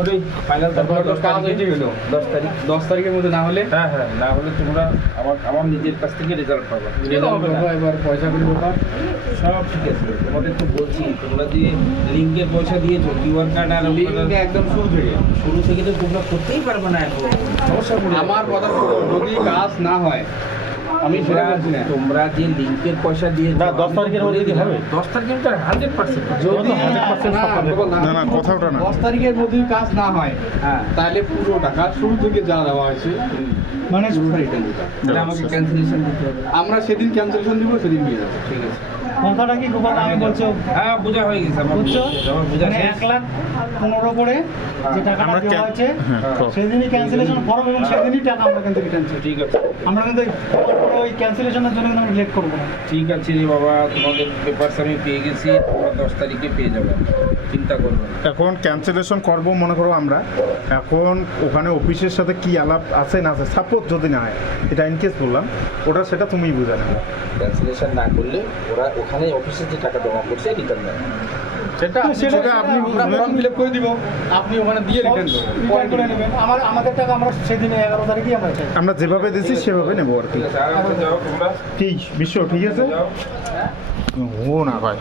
ওটাই ফাইনাল তারপর 10 তারিখের মধ্যে না হলে হ্যাঁ না হলে তোমরা আমার নিজের কাছ থেকে রেজাল্ট পাবা। এবার পয়সাগুলো ব্যাপার সব ঠিক আছে, তোমাদের তো বলছি তোমরা যে লিঙ্কের পয়সা দিয়েছো কিউআর কার্ড আর লিঙ্ক একদম শুরু থেকে তো তোমরা করতেই পারবে না এখন, সমস্যা আমার কথা যদি কাজ না হয় আমি সেটা বলছি না। তোমরা যে লিঙ্কের পয়সা দিয়ে 10 তারিখের মধ্যে কি হবে? 10 তারিখের মধ্যে 100% যদি 100% না কথা ওটা না। 10 তারিখের মধ্যে কাজ না হয় হ্যাঁ তাহলে পুরো টাকা শুরু থেকে যা দেওয়া হয়েছে মানে পুরোটা রিটার্ন দিতে হবে। তাহলে আমাকে ক্যান্সেলেশন দিতে হবে। আমরা সেদিন ক্যান্সেলেশন দিব, সেদিন দিয়ে যাবো। ঠিক আছে, কথাটা কি গোপাল আমি বলছো হ্যাঁ বোঝা হয়ে গেছে আমার, বুঝছো আমার বোঝা মানে শেষ। 1,15,000 করে যে টাকাটা আমরা দেওয়া হয়েছে হ্যাঁ, সেদিনই ক্যান্সেলেশন ফর্ম এবং সেদিনই টাকা আমরা কিন্তু রিটার্ন চাই। ঠিক আছে আমরা কিন্তু ওই ক্যান্সেলেশনের জন্য কিন্তু আমরা লেট করবো না। ঠিক আছে রে বাবা, তোমাদের পেপারস আমি পেয়ে গেছি, তোমরা 10 তারিখে পেয়ে যাবে, চিন্তা করবে না। এখন ক্যান্সেলেশন করব মনে করো আমরা, এখন ওখানে অফিসের সাথে কি আলাপ আছে না আছে, সাপোজ যদি না হয়, এটা ইনকেস বললাম, ওটা সেটা তুমিই বুঝে নেবে। ক্যান্সেলেশন না করলে ওরা ওখানে অফিসে যে টাকা জমা করছে রিটার্ন দেবে। সেটা আপনি আমরা ফর্ম ফিল আপ করে দিব, আপনি ওখানে দিয়ে রিটার্ন রিটার্ন করে নেবেন। আমাদের টাকা আমরা সেদিনে 11 তারিখেই আমরা চাই। আমরা যেভাবে দিচ্ছি সেভাবে নেবো আর কি। ঠিক আছে, আরামসে যাও তোমরা, ঠিক বিশ্ব ঠিক আছে যাও। ও না ভাই।